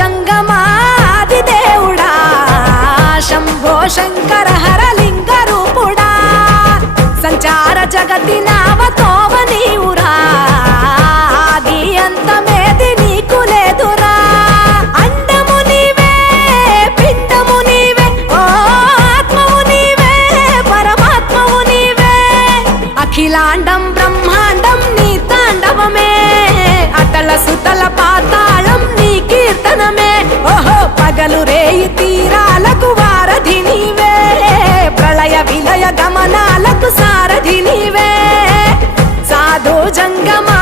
జంగమాది దేవుడా శంభో శంకర హరలింగ రూపుడా సంచార జగతి నావతోవ నీవురా ఆది అంతమేది నీకు లేదురా అండము నీవే పిండము నీవే ఓ ఆత్మవు నీవే పరమాత్మవు నీవే అఖిలాండం బ్రహ్మాండం నీ తాండవమే అతల సుతల పాతాళం నీ కీర్తనమే ఓహో పగలు రేయి తీరాలకు వారధి నీవే ప్రళయ విలయ గమనాలకు సారథి నీవే సాధు జంగమా